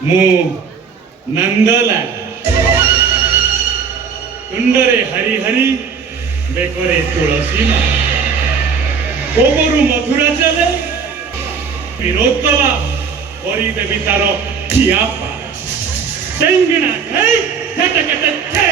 मु नंदलाल तुंडरे हरि हरि बेकरे तुलसी गोबरु मधुरा चले विरोध कला करी देवी तार खियापा टेंगिना हे केटे केटे थे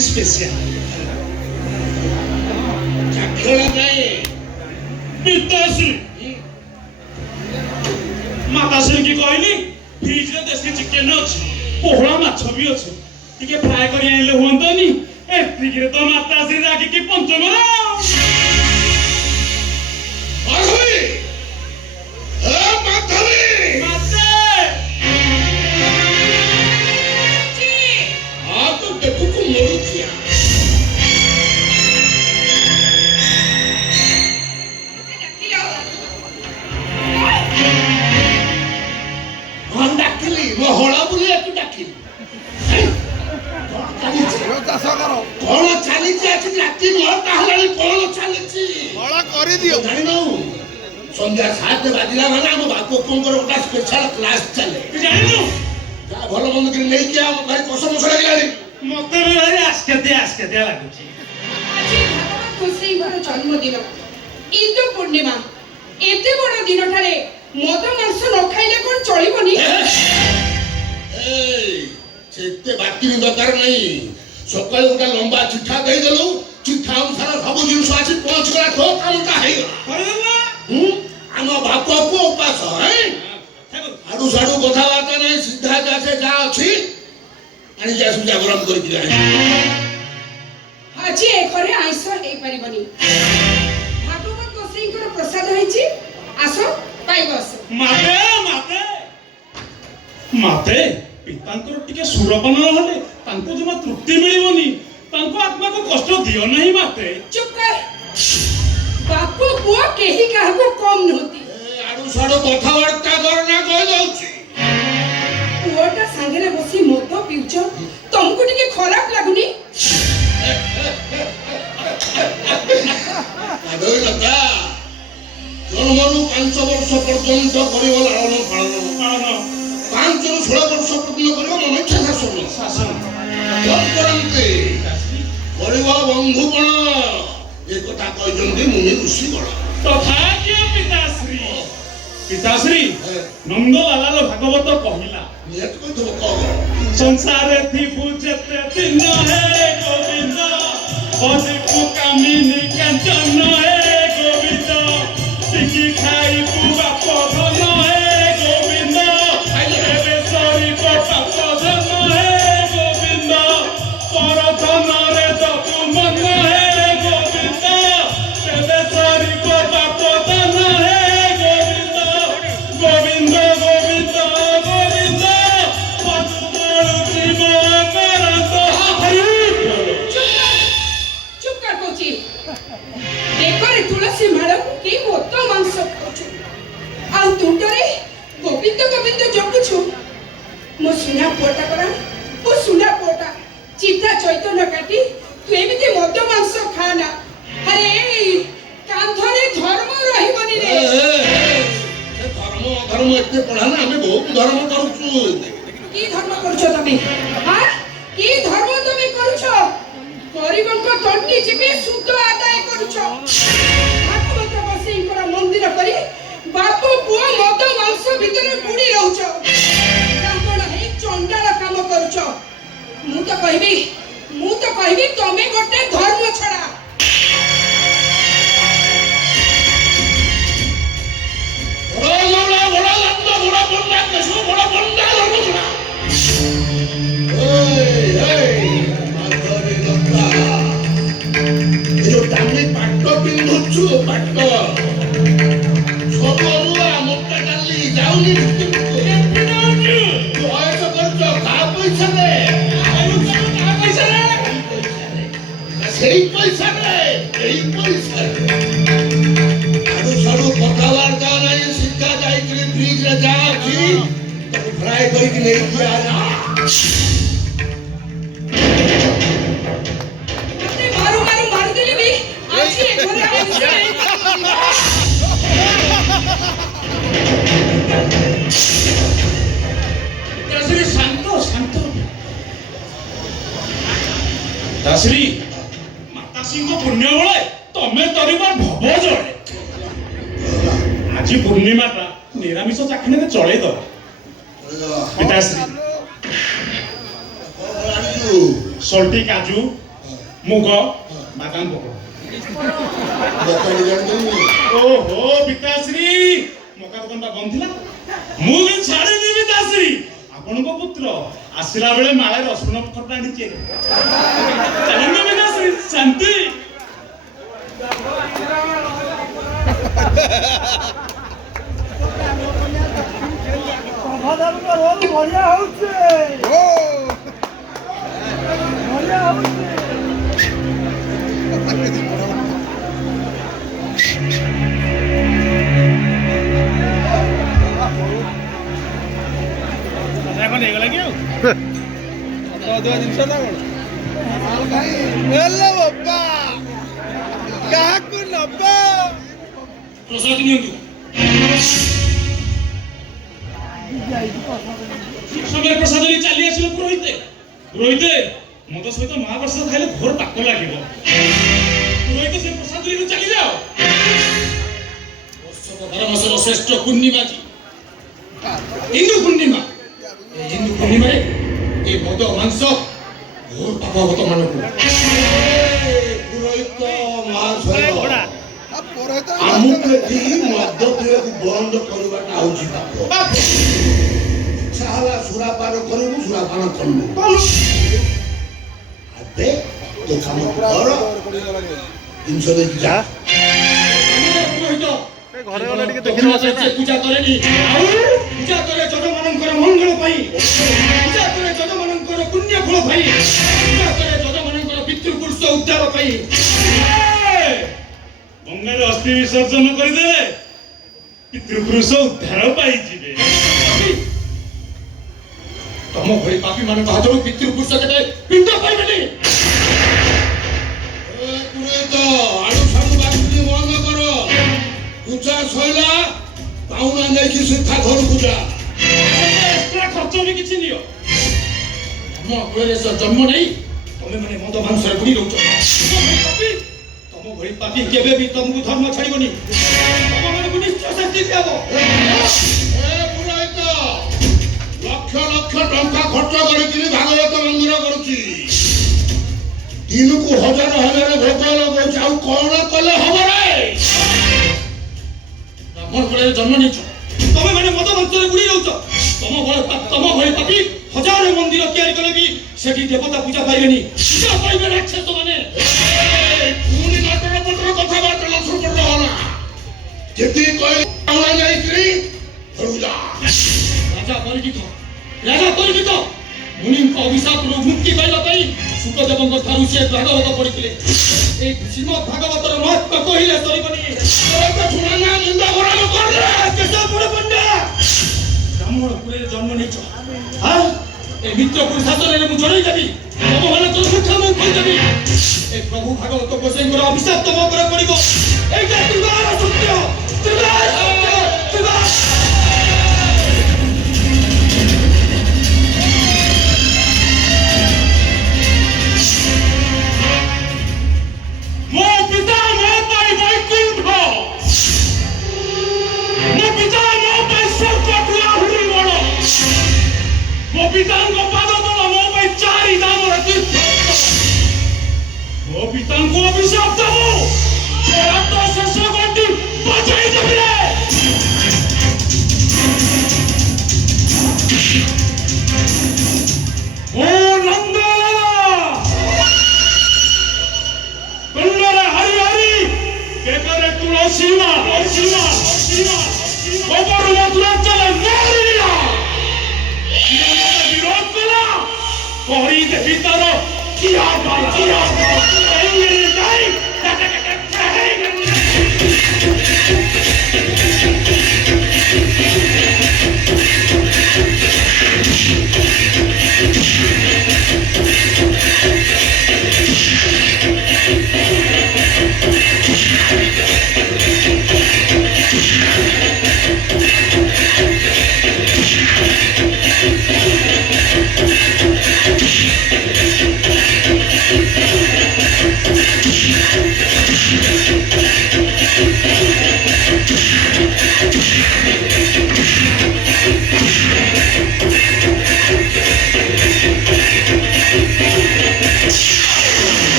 Especial. Chakhola nahi. Pitasri. Matasri ki कहली फ्रिज रे देसी चिकन अछि पोहळा माछ भी अछि टिके फ्राई करी आइले होंतनी एतिक रे तो माताश्री राखी की पंचमरा माधवी ए माधवी माते जी आ तो देखो को मरुचिया हला बुले तू डाकिली कौन चली राति नौटा हलानी कौन चली बड़ा कर दियो जानी ना संध्या 7 बाजिला माने हम बापू कोंकर गोटा स्पेशल क्लास चले तू जानी नु जा भलो मंद के नै किया भाई कसम मस लागलानी मते भाई आस्के दे लागुची आज भगवान कुसेईकर जन्मदिन ईद पूर्णिमा एते बड़ दिन ठारे मद मांस न खाइले कोन चलिबनी सेते बाकी दरकार नहीं सकाळ गोटा लंबा चिठा दे देलु चिठा अनुसार सब जिनिस आसी पहुंच गला तो कामटा हे गला हम बापू को उपास है आडू साडू कथा वार्ता नहीं सीधा जासे जा अछि अनि जा सुजा गरम कर दिया आज ए घरे आइस हे परिबनी भागवत गोसाईकर प्रसाद होइछि आसो पाइबस माते पितांकर टिके सुरपन रहले तांको जमा तृप्ति मिलिबनी तांको आत्मा को कष्ट दियो नहीं माते चुप कर बापू बुआ केही काहको कम नहोती आडू साडू कथा वार्ता करना कह जाउची बुआटा संगे बसी मद पिउछ तुमको टिके खराब लागुनी आदो लता जन्मरु 5 वर्ष पर्यंत करिव लालन पालन 5 ରୁ 16 ବର୍ଷ ପୂର୍ଣ୍ଣ କରିବ ମନଇଚ୍ଛା ଶାସନ କରନ୍ତି କରିବ ବନ୍ଧୁ କଣ ଏ କଥା କହିଛନ୍ତି ମୁନି ଋଷି ଗଣ ତଥାପି ପିତାଶ୍ରୀ ନନ୍ଦଲାଲାର ଭାଗବତ କହିଲା ନିହାତି କହିଥିବ କହ ସଂସାରେ ଥିବୁ ଯେତେ ଦିନ ହେ ଗୋବିନ୍ଦ ବସିବୁ କାମିନୀ କାଞ୍ଚନ ହେ ଗୋବିନ୍ଦ ଟିକି ଖାଇବୁ ବାପ ଧନ ହେ गोविंद गोविंद जपुछु मो सुना पोटा करा ओ सुना पोटा चिता चैतन्य काटी तू एमिति मद मांस खाना अरे कांधरे धर्म रहिबनी रे धर्म एते पढाना हमें बहुत धर्म करूछु की धर्म करूछो तमे हां की धर्म तमे करूछो गरीबंक तंटी जिबे सुध आदाय करूछो भागवत बसेईकर मंदिर करी बापू पुआ मद मांस भितरे बुडी रहउछ कांकोण हे चंडाल काम करूछ मु तो कहबी तमे गोटे धर्म छडा সেই পয়সা নেই এই পয়সা আরো সারু কথাবার্তা নাই সিধা যাইকি ব্রিজ রে যা ଅଛି তাকে ফ্রাই করিকি নেই দিয়া যা মারু মারু মারু দিলি বি আছে ঘরে আছে দাসরি শান্ত শান্ত দাসরি মাতাশ্ରୀଙ୍କ ପୁଣ୍ୟ ବଳେ ତମେ ତରିବ ଭବ ଜଳେ ଆଜି ପୂର୍ଣ୍ଣିମାଟା ନିରାମିଷ ଚାଖିଣୀରେ ଚଳେଇଦବ ପିତାଶ୍ରୀ ସଲ୍ଟି କାଜୁ ମୁଗ ବାଦାମ ପକୋଡ଼ା ଓହୋ ପିତାଶ୍ରୀ ମକା ଦୋକାନଟା ବନ୍ଦ ଥିଲା ମୁଁ ବି ଛାଡ଼ିନି ପିତାଶ୍ରୀ ଆପଣଙ୍କ ପୁତ୍ର ଆସିଲା ବେଳେ ମାଳେ ରସୁଣ ଖଟା ଆଣିଛି ଚାଲନ୍ତୁ ପିତାଶ୍ରୀ ଶାନ୍ତି ବଢିଆ ହଉଛି ବଢିଆ ହଉଛି ହେଇଗଲା କି ଆଉ ଜିନିଷ ନା କଣ ହେଲେ ବାପା କାହାକୁ ନବ ପ୍ରସାଦ ନିଅନ୍ତୁ ସମୟ ପ୍ରସାଦ ନେଇ ଚାଲି ଆସିବ ପୁରୋହିତେ ପୁରୋହିତେ ମଦ ସହିତ ମହାପ୍ରସାଦ ଖାଇଲେ ଘୋର ପାକ ଲାଗିବ ପୁରୋହିତେ ସେ ପ୍ରସାଦ ନେଇ ଚାଲିଯାଅ ବର୍ଷକ 12 ମାସର ଶ୍ରେଷ୍ଠ ପୂର୍ଣ୍ଣିମାଜି ହିନ୍ଦୁ ପୂର୍ଣ୍ଣିମା ହିନ୍ଦୁ ପୂର୍ଣ୍ଣିମାରେ ଏ ମଦ ମାଂସ ଘୋର ପାପ ହବ ତମାନଙ୍କୁ ପୁରୋହିତ ମହାଶୟ ଆମକୁ ଏଠି ମଦ ପିଇବାକୁ ବନ୍ଦ କରିବାଟା ହଉଛି ପାପ ଇଚ୍ଛା ହେଲା ସୁରାପାନ କରିବୁ ସୁରାପାନ କରିବୁ ଏବେ ତୋ କାମ କର ଜିନିଷ ଦେଇକି ଯା ପୁରୋହିତ ଘରେ ଗଲେ ଟିକେ ଦେଖିଦେବା ସେ ପୂଜା କରେନି ଆଉ ପୂଜା କରେ ଯଜମାନଙ୍କର ମଙ୍ଗଳ ପାଇଁ ପୂଜା କରେ ଯଜମାନଙ୍କର ପୁଣ୍ୟ ଫଳ ପାଇଁ ପୂଜା କରେ ଯଜମାନଙ୍କର ପିତୃପୁରୁଷ ଉଦ୍ଧାର ପାଇଁ ଗଙ୍ଗାରେ ଅସ୍ଥି ବିସର୍ଜନ କରିଦେଲେ ପିତୃପୁରୁଷ ଉଦ୍ଧାର ପାଇଯିବେ ତମ ଭଳି ପାପୀ ମାନଙ୍କ ହାତରୁ ପିତୃପୁରୁଷ କେବେ ପିଣ୍ଡ ପାଇବେନି ପୁରୋହିତ ଆଳୁ ସାଳୁ ବାକି ବନ୍ଦ କର ପୂଜା ସଇଲା ପାଉଣା ନେଇକି ସିଧା ଘରକୁ ଯା ଏକ୍ସଟ୍ରା ଖର୍ଚ୍ଚ ବି କିଛି ନିଅ ତମ କୂଳରେ ଜନ୍ମ ନେଇ ତମେ ମାନେ ମଦ ମାଂସରେ ବୁଡ଼ି ରହୁଛ ତମ ଭଳି ପାପୀ କେବେ ବି ତମକୁ ଧର୍ମ ଛାଡ଼ିବନି ତମମାନଙ୍କୁ ନିଶ୍ଚୟ ଶାସ୍ତି ଦିଆହବ ପୁରୋହିତ ଲକ୍ଷ ଲକ୍ଷ ଟଙ୍କା ଖର୍ଚ୍ଚ କରିକିରି ଭାଗବତ ମନ୍ଦିର କରୁଛି ଦିନକୁ ହଜାର ହଜାର ଭୋଗ ଲଗାଉଛି ଆଉ କଣ କଲେ ହବ ରେ ବ୍ରାହ୍ମଣ କୂଳରେ ଜନ୍ମ ନେଇଛ ତମେ ମାନେ ମଦ ମାଂସରେ ବୁଡ଼ି ରହୁଛ ତମ ଭଳି ପାପୀ ହଜାର ମନ୍ଦିର ତିଆରି କଲେ ବି ସେଠି ଦେବତା ପୂଜା ପାଇବେନି ପୂଜା ପାଇବେ ରାକ୍ଷସ ମାନେ ପୁଣି ନାଟକ ପଟର କଥାବାର୍ତ୍ତା ଲକ୍ଷ୍ୟ ପଟ ହଲା ଯେତିକି କହିଲେ ପାଉଣା ଯାଇକିରି ଘରକୁ ଯା ରାଜା ପରିଚିତ ମୁନିଙ୍କ ଅଭିଶାପରୁ ମୁକ୍ତି ପାଇବା ପାଇଁ ଶୁକଦେବଙ୍କ ଠାରୁ ସେ ଭାଗବତ ପଢିଥିଲେ এই ଶ୍ରୀମଦ୍ ଭାଗବତର ମହତ୍ଵ କହିଲେ ସରିବନି ଶୁଣନା ନିନ୍ଦା ବରାବ କରିଲେ କେଶବପୁର ପଣ୍ଡା ବ୍ରାହ୍ମଣ କୁଳରେ ଜନ୍ମ ନେଇଛ ଏ ମିତ୍ରପୁର ଶାସନରେ ମୁଁ ଜଣେଇ ଦେବି ତମମାନଙ୍କର ସୁଖ ମୁଁ କହିଦେବି ଏ ପ୍ରଭୁ ଭାଗବତ ଗୋସାଇଙ୍କର ଅଭିଶାପ ତମ ଉପରେ ପଡ଼ିବ ଏଇଟା ତ୍ରିବାର ସତ୍ୟ ତ୍ରିବାର ସତ୍ୟ ତ୍ରିବାର ମୋ ପିତା ମୋ ପାଇଁ ବୈକୁଣ୍ଠ ମୋ ପିତା ମୋ ପାଇଁ ସ୍ୱର୍ଗଠୁ ଆହୁରି ବଡ଼ ମୋ ପିତାଙ୍କ ପାଦ ତଳ ମୋ ପାଇଁ 4 ଧାମର ତୀର୍ଥ ମୋ ପିତାଙ୍କୁ ଅଭିଶାପ ଦେବୁ ରାତ ଶେଷ ଗଣ୍ଠି ବଜାଇ ଦେବି ରେ କରି ଦେବି ତର କିଆ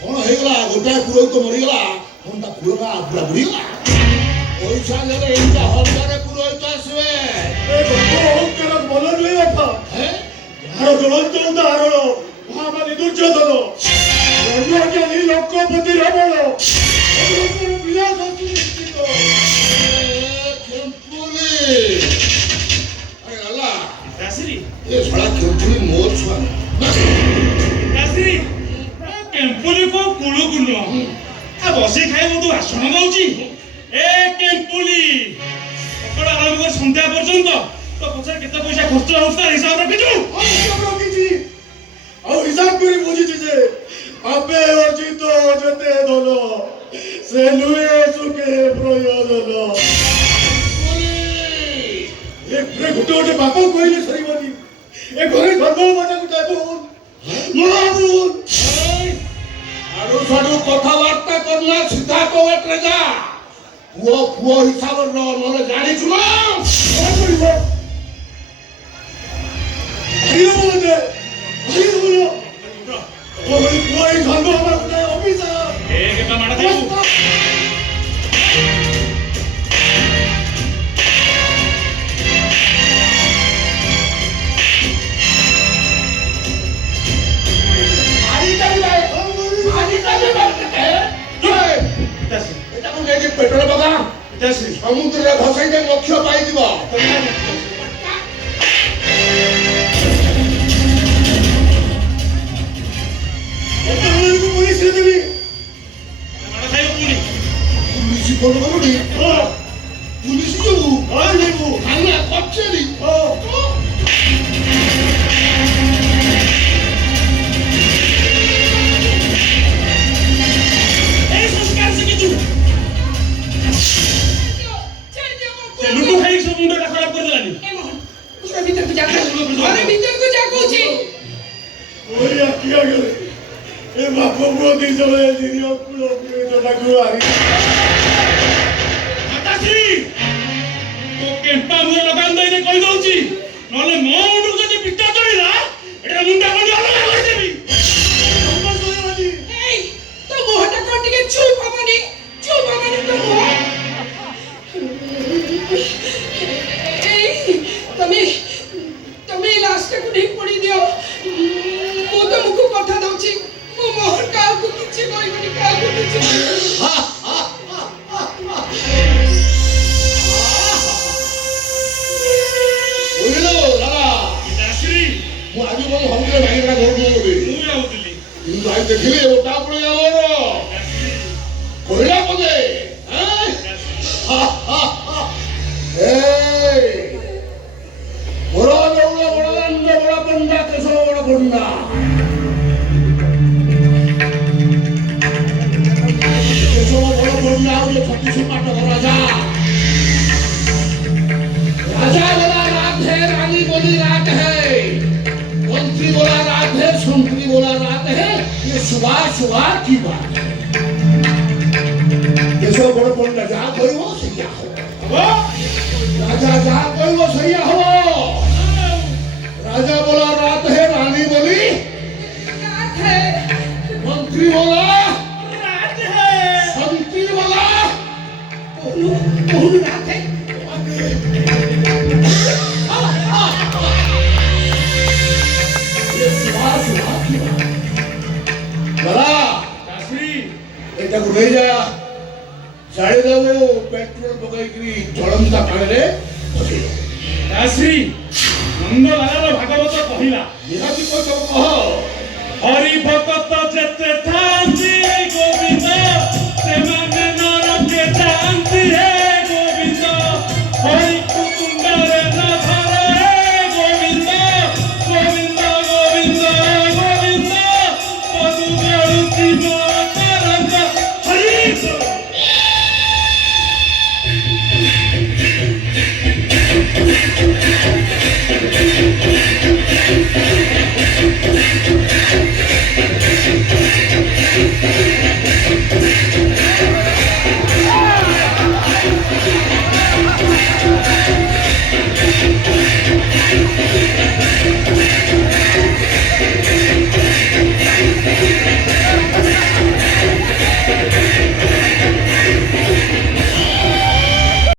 କଣ ହେଇଗଲା ଗୋଟାଏ ପୁରୋହିତ ମରିଗଲା କଣଟା ପୁରଟା ପୁରା ବୁଡ଼ିଗଲା ପଇସା ନେଲେ ଏଇଟା ହଜାରେ ପୁରୋହିତ ଆସିବେ ଭଲ ନୁହେଁ ବାପା ଯାହାର ଜ୍ୱଳନ୍ତ ଉଦାହରଣ ମହାମାରୀ ଦୁର୍ଯ୍ୟୋଧନ ବ୍ରହ୍ମଜ୍ଞାନୀ ଲୋକପତି ରାବଣ ବିନାଶ ସୁନିଶ୍ଚିତ କେମ୍ପୁଲି ଆରେ ଆଲା ଏ ଶଳା କେମ୍ପୁଲି ମୋ ଛୁଆ କେମ୍ପୁଲି କୋ କୁଳୁକୁ ନୁହଁ ବସି ଖାଇ ବହୁତ ଭାଷଣ ଦଉଛି ଏ କେମ୍ପୁଲି ସକାଳ ଆରମ୍ଭ କରି ସନ୍ଧ୍ୟା ପର୍ଯ୍ୟନ୍ତ ତ ପଛରେ କେତେ ପଇସା ଖର୍ଚ୍ଚ ହଉଛି ତାର ହିସାବ ରଖିଛୁ ଆଉ ହିସାବ କରି ବୁଝିଛି ଯେ ଆପେ ଅର୍ଜିତ ଯେତେ ଧନ ସେ ନୁହେଁ ସୁଖେ ପ୍ରୟୋଜନ ଗୋଟେ ଗୋଟେ ବାପ କହିଲେ ସରିବନି ଏ ଘରେ ଧର୍ମ ବାଟା ଗୋଟେ ଭୁଲ ମହାଭୁଲ ଆଡୁ ସାଡୁ କଥାବାର୍ତ୍ତା କରନା ସିଧା କୋର୍ଟରେ ଯା ପୁଅ ପୁଅ ହିସାବରେ ନହେଲେ ଜାଣିଛୁ ନା କଣ କରିବ ପୁଅ ଏଇ ଧର୍ମ ହବା ଗୋଟେ ଅଫିସର ଏଟାକୁ ନେଇକି ପେଟ୍ରୋଲ ପକା ସମୁଦ୍ରରେ ଭସାଇ ଦେଇ ମୋକ୍ଷ ପାଇଯିବ ପୋଲିସରେ ଦେବି ପୁଲିସ ଫୋନ କରୁନି ପୁଲିସ ଯୋଗୁ ଥାନା କଚେରୀ ଲୁଟୁ ଖାଇକି ସବୁ ମୁଣ୍ଡଟା ଖରାପ କରିଦେଲାନି ଭିତରକୁ ଯା ଭିତରକୁ ଯା କହୁଛି ওই আকি গেলে এ বাপ পুଅ ଦି ଜଣ ଏ ନିରୀହ ପୁଅ ପିଲାଟାକୁ ହାରି ମାତାଶ୍ରୀ ତୋ କେମ୍ପା ମୁହଁ ଲଗାନ ଦେଇରେ କହିଦଉଛି ନହେଲେ ମୋ ମୁଣ୍ଡକୁ ଯଦି ପିଟା ଚଢିଲା ଏଟା ମୁଣ୍ଡା ଖଣ୍ଡି ଅଲଗା କରିଦେବି ଏଇ ତୋ ମୁହଁଟା କଣ ଟିକେ ଚୁପ୍ ହବନି ତୋ ମୁହଁ ଏଇ ତମେ ଲାଷ୍ଟକୁ ଠିକ ପଡି ଦିଅ ମୁଁ ତମକୁ କଥା ଦଉଛି ମୋ ମୋହନ କାହାକୁ କିଛି କହିବନି କାହାକୁ କିଛି ବୁଝିଲୁ ଦାଦା ମାତାଶ୍ରୀ ମୁଁ ଆଜି କଣ ଭାବୁଥିଲି ଭାଇଟା ଘରକୁ ଯିବି ମୁଁ ଯାଉଥିଲି କିନ୍ତୁ ଭାଇ ଦେଖିଲେ ଓଟା ପଡି ଆମର କହିଲା ବୋଧେ ବଡ ଦୌଡ଼ ବଡ ଦାଣ୍ଡ ବଡ ପଣ୍ଡା କେଶବ ବଡ ପଣ୍ଡା केशव बड़ पड़ना ये छत्तीस पाट राजा राजा बोला रात है रानी बोली रात है मंत्री बोला रात है सुंदरी बोला रात है ये सुबह सुबह की बात है केशव बड़ पड़ना जा कोई वो सैया हो राजा जा कोई वो सैया हो राजा बोला रात है रानी बोली रात है मंत्री बोला रात है संती बोला कौन रात है ये सुबह सुबह की बात बड़ा दासी এটা ঘুরে যা ছাড়ে দেবো পেট্রোল পকাইকি ঝড়ন্তা পাଣିରେ ପକେଇ ଦାସି ନନ୍ଦଲାଲର ଭାଗବତ କହିଲା ନିହାତି କହ ହରି